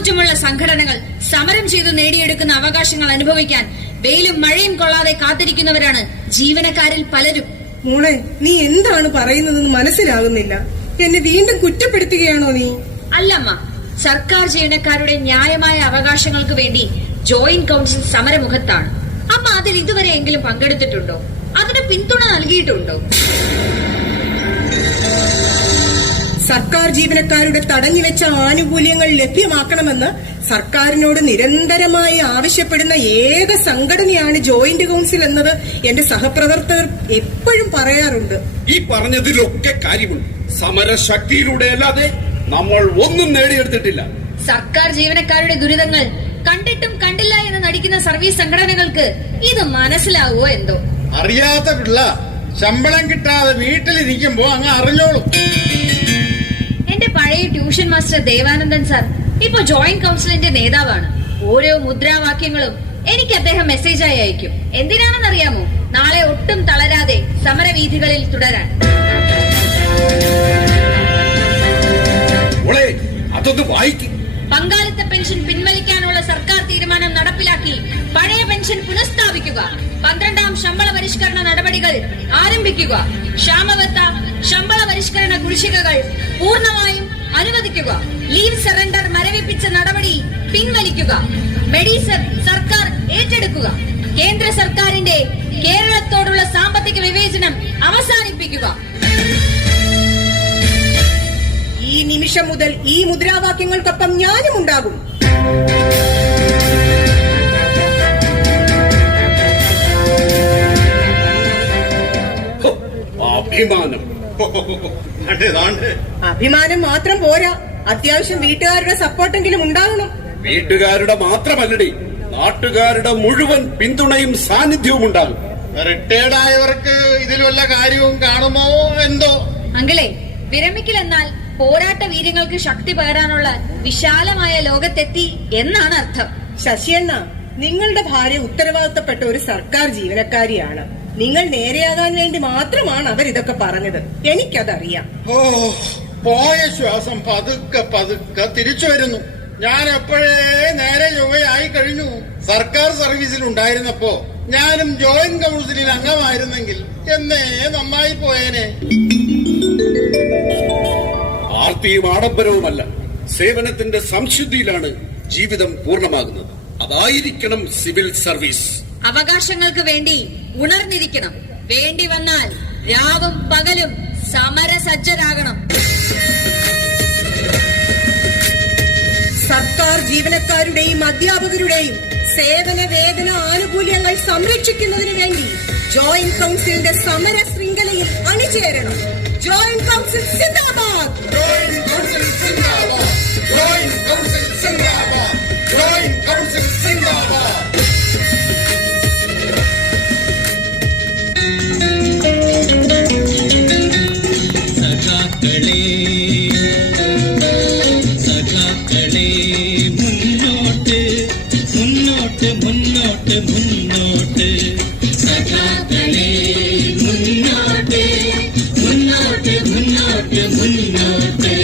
നാൾക്കുചുറ്റുമുള്ള സംഘടനകൾ സമരം ചെയ്തു നേടിയെടുക്കുന്ന അവകാശങ്ങൾ അനുഭവിക്കാൻ വെയിലും മഴയും കൊള്ളാതെ കാത്തിരിക്കുന്നവരാണ് ജീവനക്കാരിൽ പലരും. മോളെ, നീ എന്താണ് പറയുന്നതെന്ന് മനസ്സിലാകുന്നില്ല. എന്നെ വീണ്ടും കുറ്റപ്പെടുത്തുകയാണോ നീ? അല്ലമ്മ, സർക്കാർ ജീവനക്കാരുടെ ന്യായമായ അവകാശങ്ങൾക്ക് വേണ്ടി ജോയിന്റ് കൌൺസിൽ സമരമുഖത്താണ്. അമ്മ അതിൽ ഇതുവരെയെങ്കിലും പങ്കെടുത്തിട്ടുണ്ടോ? അതിന് പിന്തുണ നൽകിയിട്ടുണ്ടോ? സർക്കാർ ജീവനക്കാരുടെ തടഞ്ഞുവെച്ച ആനുകൂല്യങ്ങൾ ലഭ്യമാക്കണമെന്ന് സർക്കാരിനോട് നിരന്തരമായി ആവശ്യപ്പെടുന്ന ഏക സംഘടനയാണ് ജോയിന്റ് കൌൺസിൽ എന്നത് എന്റെ സഹപ്രവർത്തകർ എപ്പോഴും പറയാറുണ്ട്. ഈ പറഞ്ഞതിലൊക്കെ കാര്യമുണ്ട്. സമരശക്തിയിലൂടെ അല്ലാതെ നമ്മൾ ഒന്നും നേടിയെടുത്തിട്ടില്ല. സർക്കാർ ജീവനക്കാരുടെ ദുരിതങ്ങൾ കണ്ടിട്ടും കണ്ടില്ല എന്ന് നടിക്കുന്ന സർവീസ് സംഘടനകൾക്ക് ഇത് മനസ്സിലാവോ എന്തോ? അറിയാത്ത പിള്ള ശമ്പളം കിട്ടാതെ വീട്ടിലിരിക്കുമ്പോ അങ്ങ് അറിഞ്ഞോളൂ. എന്റെ പഴയ ട്യൂഷൻ മാസ്റ്റർ ദേവാനന്ദൻ സാർ ഇപ്പൊ ജോയിന്റ് കൌൺസിലിന്റെ നേതാവാണ്. ഓരോ മുദ്രാവാക്യങ്ങളും എനിക്ക് അദ്ദേഹം മെസ്സേജായി അയക്കും. എന്തിനാണെന്നറിയാമോ? നാളെ ഒട്ടും തളരാതെ സമരവീഥികളിൽ തുടരാൻ. അതൊന്ന് വായിക്കും. പങ്കാളിത്ത പെൻഷൻ പിൻവലിക്കാനുള്ള സർക്കാർ തീരുമാനം നടപ്പിലാക്കി പഴയ പെൻഷൻ പുനഃസ്ഥാപിക്കുക. 12ാം ശമ്പള പരിഷ്കരണ നടപടികൾ ആരംഭിക്കുക. ക്ഷാമബത്ത ശമ്പള പരിഷ്കരണ കുടിശ്ശികകൾ പൂർണ്ണമായും അനുവദിക്കുക. ലീവ് സറണ്ടർ മരവിപ്പിച്ച നടപടി പിൻവലിക്കുക. മെഡിസെപ് സർക്കാർ ഏറ്റെടുക്കുക. കേന്ദ്ര സർക്കാരിന്റെ കേരളത്തോടുള്ള സാമ്പത്തിക വിവേചനം അവസാനിപ്പിക്കുക. ഈ നിമിഷം മുതൽ ഈ മുദ്രാവാക്യങ്ങൾക്കൊപ്പം ഞാനും ഉണ്ടാകും. അഭിമാനം അഭിമാനം മാത്രം പോരാ, അത്യാവശ്യം വീട്ടുകാരുടെ സപ്പോർട്ടെങ്കിലും ഉണ്ടാകണം. വീട്ടുകാരുടെ മാത്രമല്ലടി, നാട്ടുകാരുടെ മുഴുവൻ പിന്തുണയും സാന്നിധ്യവും ഉണ്ടാകും. റിട്ടയർഡ് ആയവർക്ക് ഇതിൽ വല്ല കാര്യവും കാണുമോ എന്തോ? അങ്കിളെ, വിരമിക്കലെന്നാൽ പോരാട്ട വീര്യങ്ങൾക്ക് ശക്തി പകരാനുള്ള വിശാലമായ ലോകത്തെത്തി എന്നാണ് അർത്ഥം. ശശിയണ്ണ, നിങ്ങളുടെ ഭാര്യ ഉത്തരവാദിത്തപ്പെട്ട ഒരു സർക്കാർ ജീവനക്കാരിയാണ്. നിങ്ങൾ നേരെയാകാൻ വേണ്ടി മാത്രമാണ് അവരിതൊക്കെ പറഞ്ഞത്. എനിക്കതറിയാം. ഓ, പോയ ശ്വാസം പതുക്കെ പതുക്കെ തിരിച്ചു വരുന്നു. ഞാൻ എപ്പോഴേ നേരെ ചൊവ്വയായി കഴിഞ്ഞു. സർക്കാർ സർവീസിൽ ഉണ്ടായിരുന്നപ്പോ ഞാനും ജോയിന്റ് കൌൺസിലിൽ അംഗമായിരുന്നെങ്കിൽ എന്നേ നന്നായി പോയേനെ. ആർത്തിയും ആഡംബരവുമല്ല, സേവനത്തിന്റെ സംശുദ്ധിയിലാണ് ജീവിതം പൂർണ്ണമാകുന്നത്. അതായിരിക്കണം സിവിൽ സർവീസ്. അവകാശങ്ങൾക്ക് വേണ്ടി ഉണർന്നിരിക്കണം. വേണ്ടി വന്നാൽ രാവും പകലും സമരസജ്ജരാകണം. സർക്കാർ ജീവനക്കാരുടെയും അധ്യാപകരുടെയും സേവന വേതന ആനുകൂല്യങ്ങൾ സംരക്ഷിക്കുന്നതിന് വേണ്ടി ജോയിന്റ് കൌൺസിലിന്റെ സമര ശൃംഖലയിൽ അണിചേരണം. ജോയിന്റ് കൌൺസിൽ സിന്ദാബാദ്! ജോയിന്റ് കൌൺസിൽ സിന്ദാബാദ്! ജോയിന്റ് കൌൺസിൽ സിന്ദാബാദ്! ജോയിന്റ് കൌൺസിൽ സിന്ദാബാദ്! സഖാക്കളെ മുന്നോട്ട് മുന്നോട്ട് മുന്നോട്ട് മുന്നോട്ട് സഖാക്കളെ മുന്നോട്ട് മുന്നോട്ട് മുന്നോട്ട് മുന്നോട്ട്.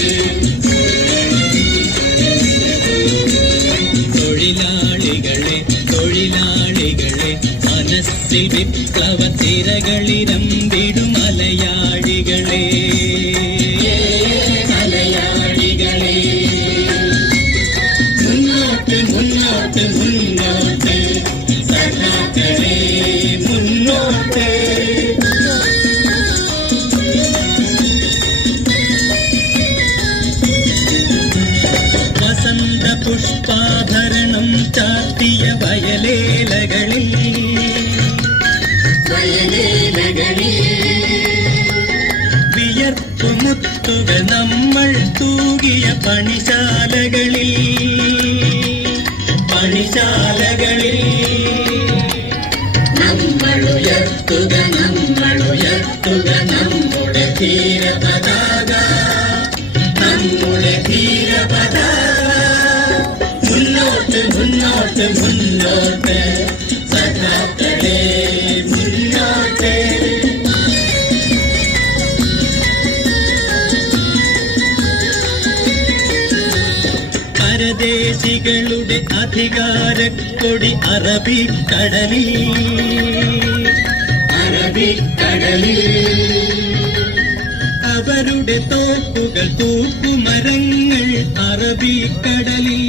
തൊഴിലാളികളെ തൊഴിലാളികളെ മനസ്സിൽ വിപ്ലവ തിരകളിരമ്പിടും മലയാളികളെ മലയാളികളെ മുന്നോട്ട് മുന്നോട്ട് മുന്നോട്ട് സഖാക്കളെ മുന്നോട്ട്. വസന്ത പുഷ്പാഭരണം ചാർത്തിയ വയലേലകളിൽ വിയർപ്പുമുത്തുകൾ നമ്മൾ തൂകിയ പണിശാലകളിൽ പണിശാലകളിൽ നമ്മളുയർത്തുക നമ്മളുയർത്തുക നമ്മുടെ ധീരപതാക നമ്മുടെ ധീരപതാക. മുന്നോട്ട് മുന്നോട്ട് മുന്നോട്ട് സഖാക്കളെ മുന്നോട്ട്. പരദേശികളുടെ അധികാരക്കൊടി അറബിക്കടലിൽ അവരുടെ തോക്കുകൾ തൂക്കുമരങ്ങൾ അറബിക്കടലിൽ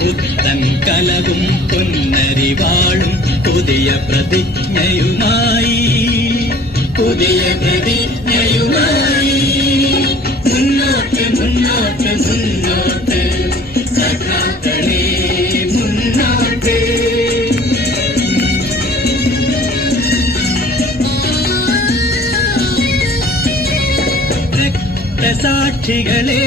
പുത്തൻ കലവും പൊന്നരിവാളും പുതിയ പ്രതിജ്ഞയുമായി മുന്നോട്ട് മുന്നോട്ട് മുന്നോട്ട് സഖാക്കളെ മുന്നോട്ട്. രക്തസാക്ഷികളെ